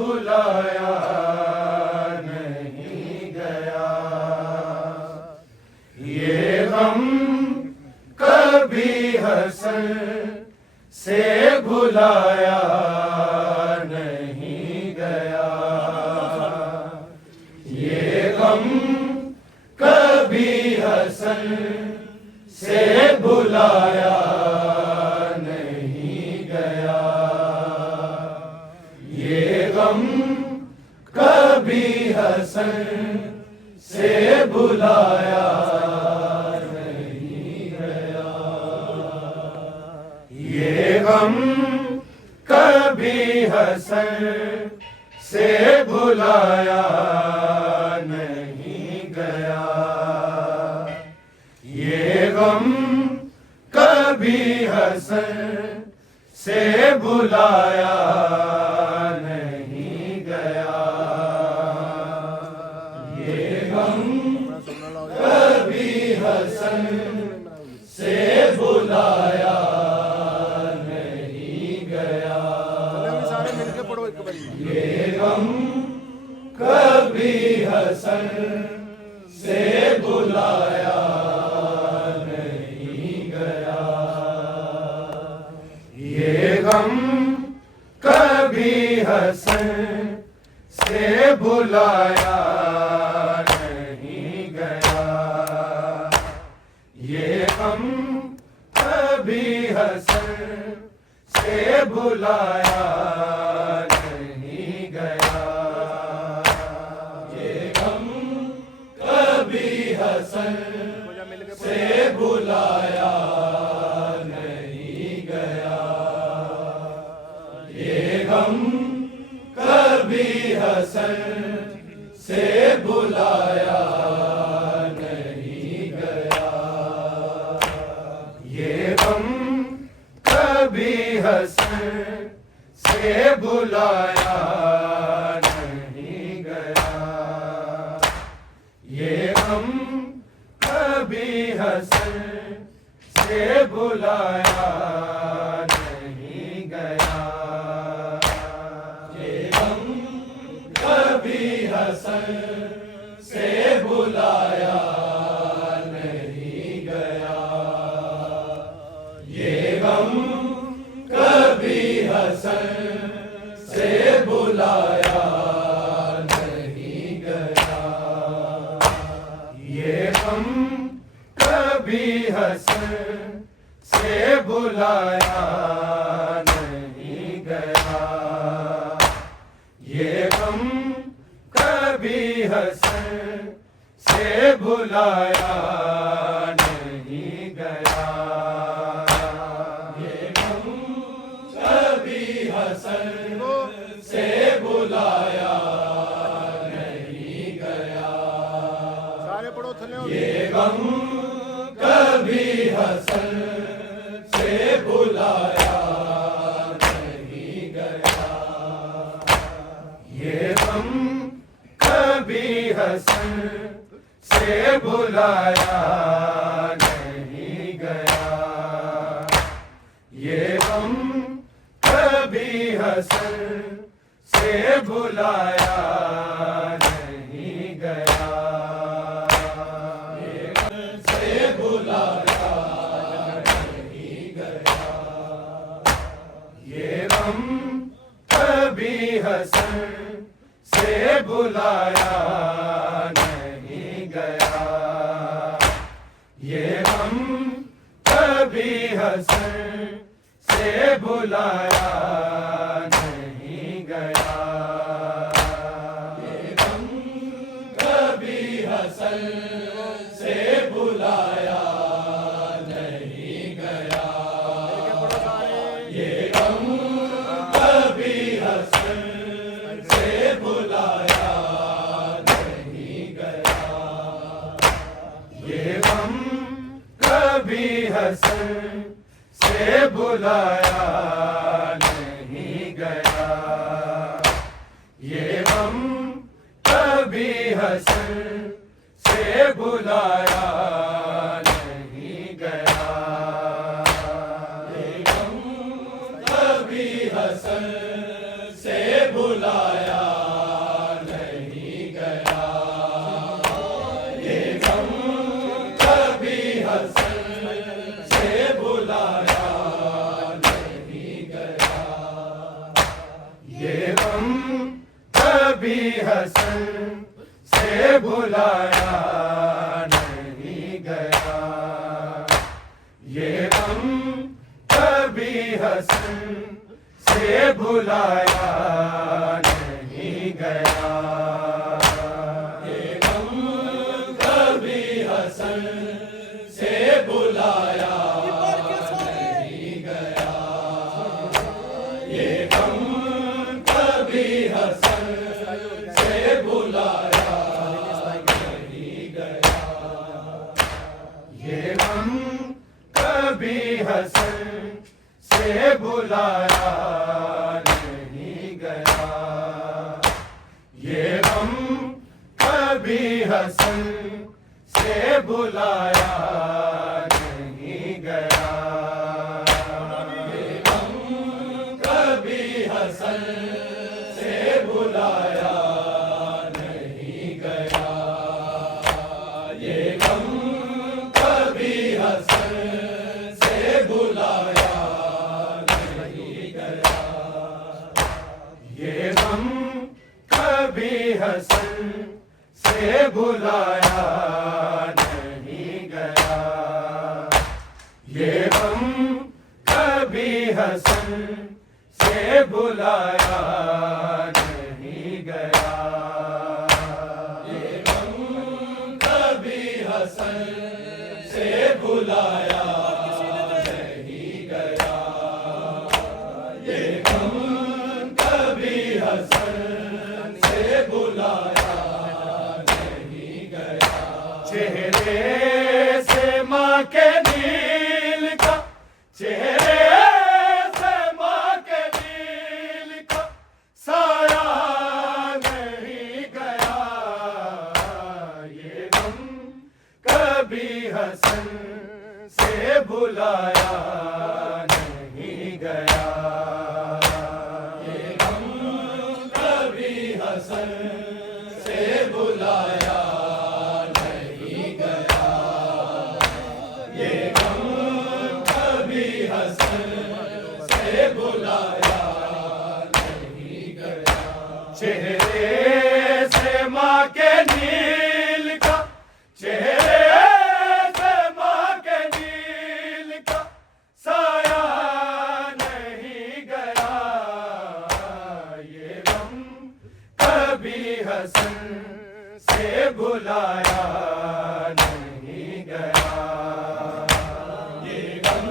बुलाया नहीं गया। ये गम कभी हसन से भुलाया नहीं गया। ये गम कभी हसन से भुलाया नहीं गया। ये गम कभी हसन से भुलाया नहीं गया। ये गम कभी हसन से भुलाया नहीं गया। ये गम कभी हसन से भुलाया नहीं गया। ये गम कभी हसन से भुलाया नहीं गया। ये गम कभी हसन से भुलाया नहीं गया। ये गम कभी हसन से भुलाया नहीं गया। ये गम कभी हसन से भुलाया नहीं गया। ये गम कभी हसन से भुलाया नहीं गया। ये गम कभी हसन से भुलाया नहीं गया। ये गम कभी हसन से भुलाया नहीं गया। ये गम कभी हसन से भुलाया नहीं गया। ये गम कभी हसन से भुलाया नहीं गया। ये गम कभी हसन से भुलाया नहीं गया। ये गम कभी हसन से भुलाया नहीं गया। ये गम कभी हसन से भुलाया नहीं गया। ये गम कभी हसन से भुलाया नहीं गया। सारे पढ़ो थले। ये गम कभी हसन से भुलाया नहीं गया। ये गम कभी हसन से भुलाया नहीं गया। ये गम कभी हसन से भुलाया नहीं गया। ये गम से भुलाया नहीं गया। ये गम कभी हसन से भुलाया नहीं गया। ये गम कभी हसन से भुलाया नहीं गया। ये गम कभी हसन से भुलाया नहीं गया। ये गम कभी हसन से भुलाया नहीं गया। ये गम कभी हसन से भुलाया नहीं गया। ये गम कभी हसन से भुलाया नहीं गया। ये गम कभी हसन से भुलाया हसन से बुलाया नहीं गया। ये गम कभी हसन से बुलाया नहीं गया। ये गम कभी हसन से बुलाया नहीं गया। ये गम कभी हसन से बुलाया नहीं गया। ये गम कभी हसन से बुलाया नहीं गया। ये गम कभी हसन से बुलाया नहीं गया। ये गम कभी हसन से बुलाया नहीं गया। ये गम कभी हसन से बुलाया नहीं गया। ये गम कभी हसन से बुलाया नहीं गया। ये गम कभी हसन से बुलाया नहीं गया। ये गम कभी हसन से बुलाया नहीं गया। ये गम कभी हसन से बुलाया नहीं गया। ये गम कभी हसन से बुलाया नहीं गया। चेहरे से माँ के नील का, चेहरे से माँ के नील का साया नहीं गया। ये गम कभी हसन से बुलाया नहीं गया। ये गम कभी हसन से बुलाया नहीं गया। ये गम कभी हसन से बुलाया नहीं गया। चेहरे से माँ के नील का, चेहरे से माँ के नील का साया नहीं गया। ये गम कभी हसन से बुलाया नहीं गया। ये गम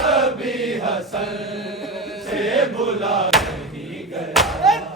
कभी हसन से बुलाया नहीं गया।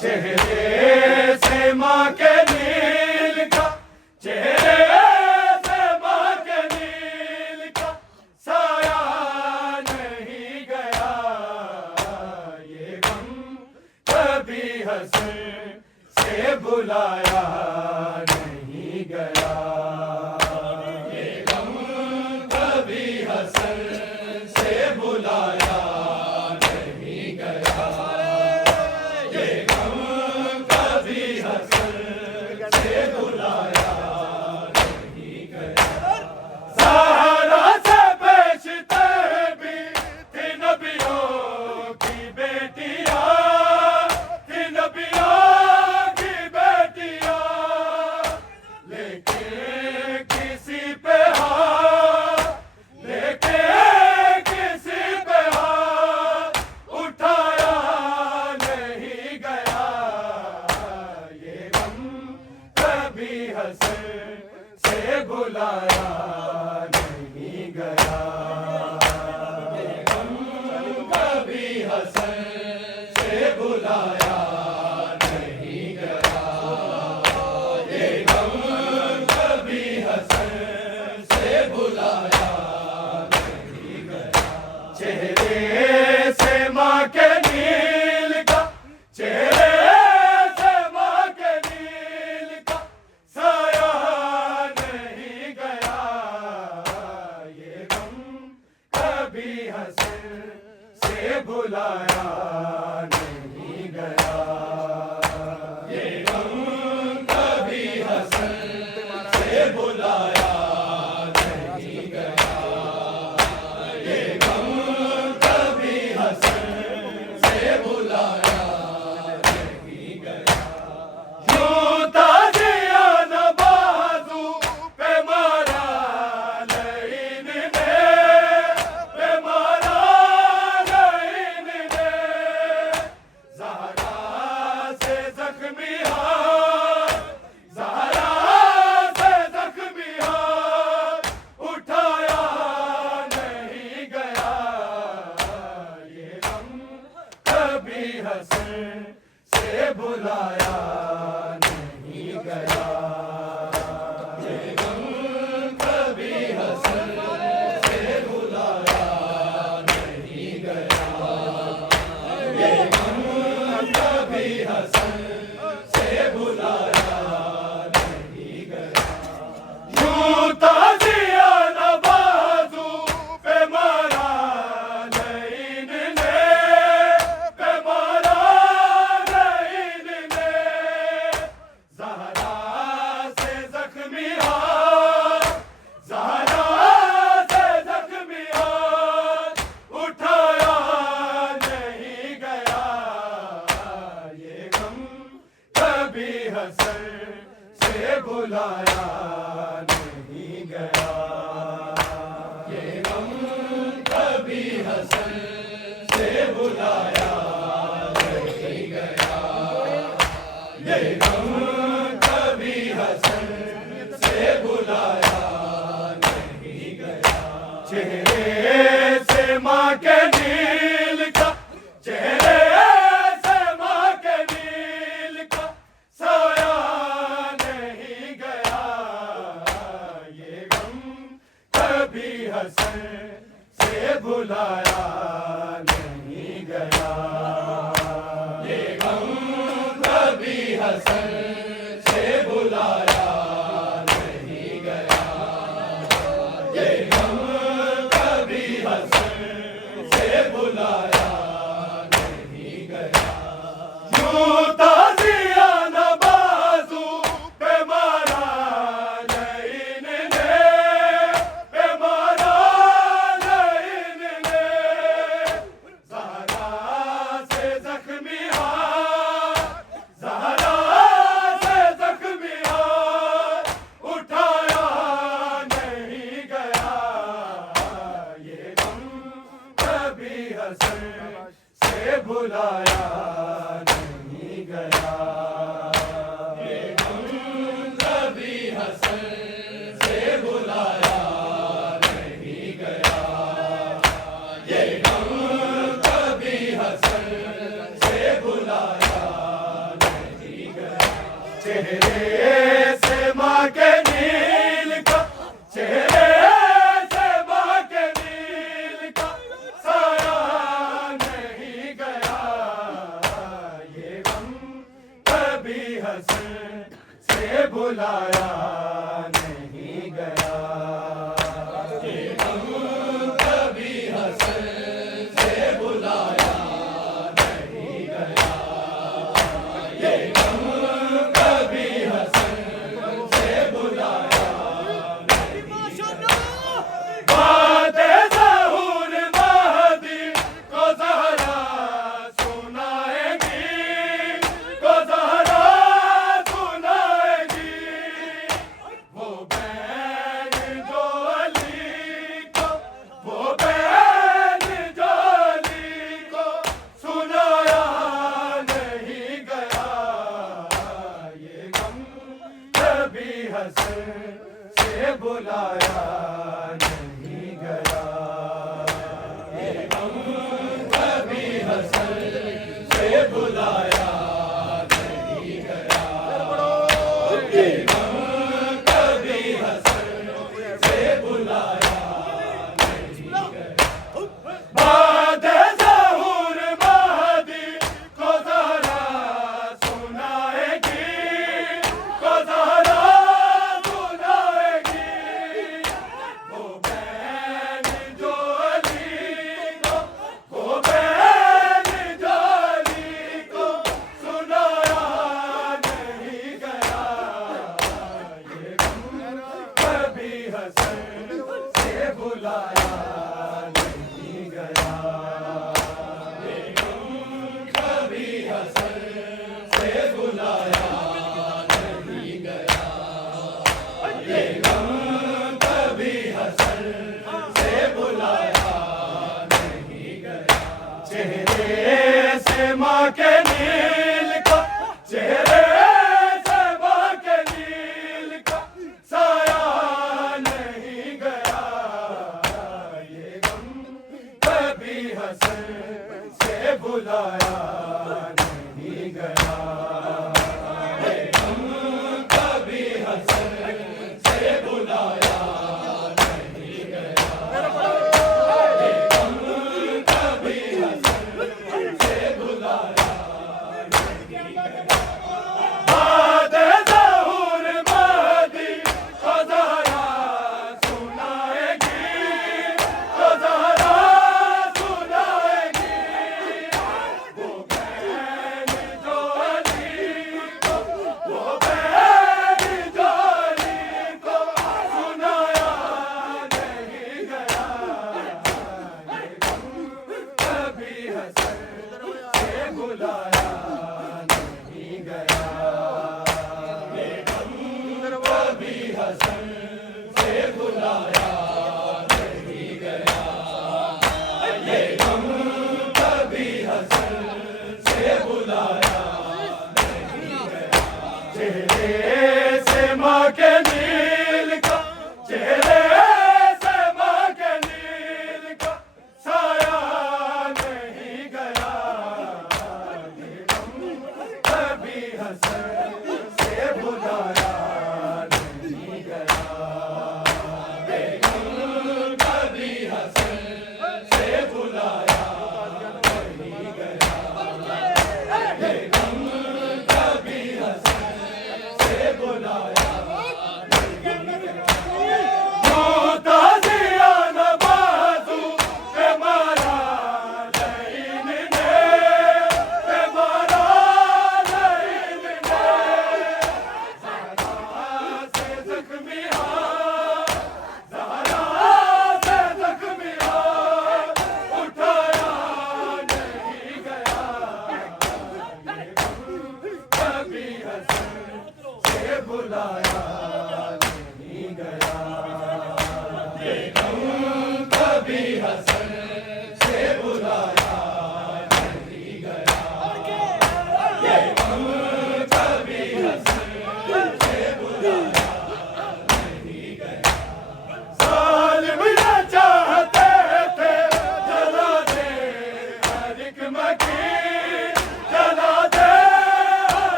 चेहरे से माँ के नील का, चेहरे से माँ के नील का साया नहीं गया। ये गम कभी हसन से बुलाया नहीं गया। ये गम कभी हसन से बुलाया नहीं गया। ये गम कभी हसन से बुलाया नहीं गया। सहारा से बेशतर भी थी नबियों की बेटियां, थी नबियों की बेटियां। लेकिन किसी पे हाथ, लेकिन किसी पे हाथ उठाया नहीं गया। ये गम कभी हसन से बुलाया नहीं गया। ये गम कभी हसन से बुलाया नहीं गया। ये गम कभी हसन से बुलाया नहीं गया। चेहरे से माँ के नील का, चेहरे से माँ के नील का साया नहीं गया। ये गम कभी हसन से बुलाया नहीं गया। ये गम कभी हसन से बुलाया नहीं गया। बुलाया नहीं गया। ये गम कभी हसन से बुलाया नहीं गया। ये गम कभी हसन से बुलाया नहीं गया। यूं ताज़िया न बाजू पे मारा नईन ने, पे मारा नईन ने। ज़हरा से ज़ख्मी हाथ, ज़हरा से ज़ख्मी हाथ उठाया नहीं गया। ये गम कभी हसन से बुलाया नहीं गया। ये गम कभी हसन से बुलाया नहीं गया। ये गम कभी हसन से बुलाया नहीं गया। चेहरे से माँ के नील का, चेहरे से माँ के नील का साया नहीं गया। ये गम कभी हसन से बुलाया नहीं गया। ये गम कभी हसन से बुलाया नहीं गया। ये गम कभी हसन से बुलाया नहीं गया। यूं ताज़िया न बाजू पे मारा नईन ने, पे मारा नईन ने। ज़हरा से ज़ख्मी हाथ, ज़हरा से ज़ख्मी हाथ उठाया नहीं गया। ये गम कभी हसन से बुलाया नहीं गया। ये गम कभी हसन से बुलाया नहीं गया। ये गम कभी हसन से बुलाया नहीं गया। चेहरे से माँ के नील का, चेहरे से माँ के नील का साया नहीं गया। ये गम कभी हसन से बुलाया नहीं गया। ये गम कभी हसन से बुलाया नहीं गया। ये गम कभी हसन से बुलाया नहीं गया। बाते ज़हूर महदी को ज़हरा सुनाएगी, को ज़हरा सुनाएगी। वो बैन जो अली को, वो बैन जो अली को सुनाया नहीं गया। ये गम कभी हसन से बुलाया नहीं गया। ये गम कभी हसन से बुलाया नहीं गया। ये गम कभी हसन से बुलाया नहीं गया। बाते ज़हूर महदी को ज़हरा सुनाएगी, को ज़हरा सुनाएगी। वो बैन जो अली को, वो बैन जो अली को सुनाया नहीं गया। ये गम कभी हसन से बुलाया नहीं गया। ये गम कभी हसन से बुलाया नहीं गया। ये गम कभी हसन से बुलाया नहीं गया। चेहरे से माँ के नील का, चेहरे से माँ के नील का साया नहीं गया। ये गम कभी हसन से बुलाया नहीं गया।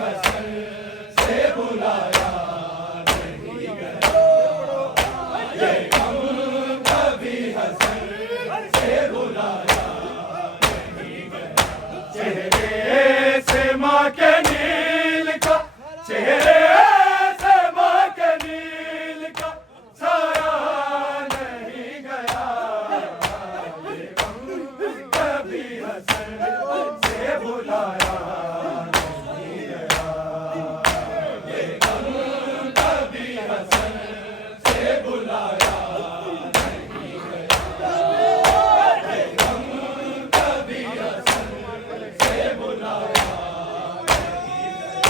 हसन से बुलाया नहीं गया, ये गम कभी हसन से बुलाया नहीं गया। चेहरे से माँ के नील का, चेहरे से माँ के नील का साया नहीं गया, ये गम कभी हसन से बुलाया नहीं गया, ये गम कभी हसन से बुलाया नहीं गया, ये गम कभी हसन से बुलाया नहीं गया।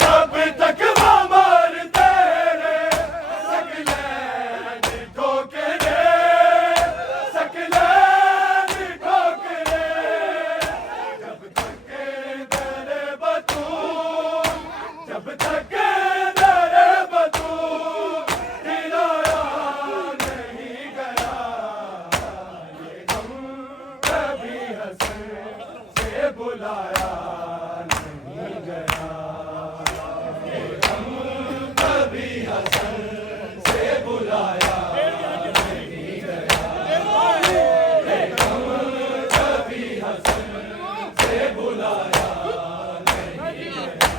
तब तक वो मारते रे सकलैन ठोकरे, सकलैन ठोकरे, जब तक दरे बतूल, जब तक दरे बतूल हिलाया नहीं गया, ये गम कभी हसन से बुलाया नहीं गया, ये गम कभी हसन से बुलाया नहीं गया, ये गम कभी हसन से बुलाया नहीं गया।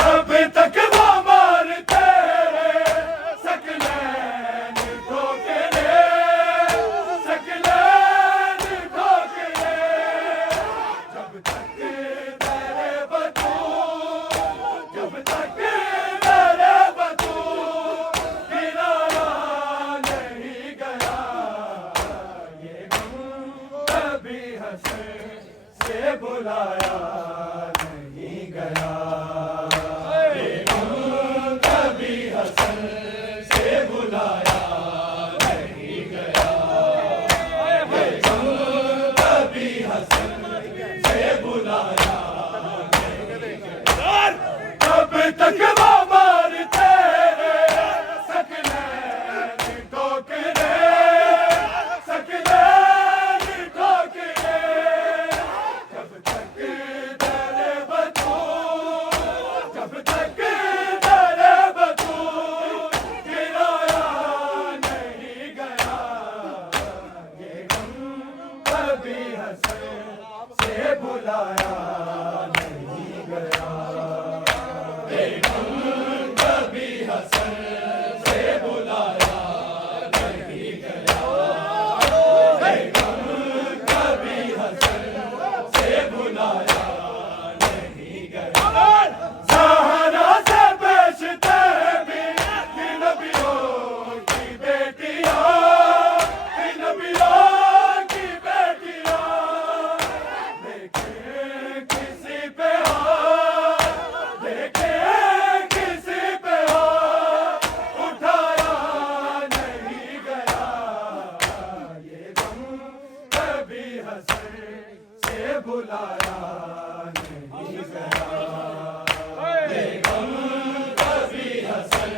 तब तक वो मारते रे सकलैन ठोकरे, सकलैन ठोकरे, जब तक दरे बतूल, जब तक दरे बतूल हिलाया नहीं गया, ये गम कभी हसन से बुलाया नहीं गया, ये गम कभी हसन से बुलाया नहीं गया, ये गम कभी हसन से बुलाया नहीं गया। तब तक वो मारते रे सकलैन ठोकरे, सकलैन ठोकरे, जब तक दरे बतूल, जब तक दरे बतूल हिलाया नहीं गया, ये गम कभी हसन से बुलाया नहीं गया, ये गम कभी हसन से बुलाया नहीं गया, ये गम कभी हसन से बुलाया नहीं गया। ज़हरा से बेशते भी थी नबियों की बेटियां, थी नबियों की बेटियां, देखे किसी पे हाथ, देखे किसी पे हाथ उठाया नहीं गया, ये गम कभी हसन से बुलाया नहीं गया, ये गम कभी हसन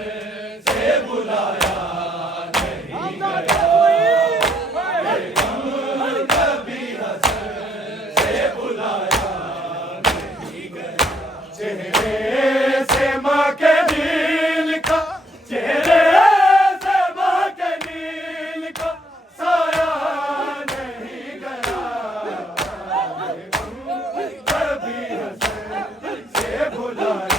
से बुलाया नहीं गया, ये गम कभी हसन से बुलाया नहीं गया। चेहरे से माँ के नील का, चेहरे से माँ के नील का साया नहीं गया, ये गम कभी हसन से बुलाया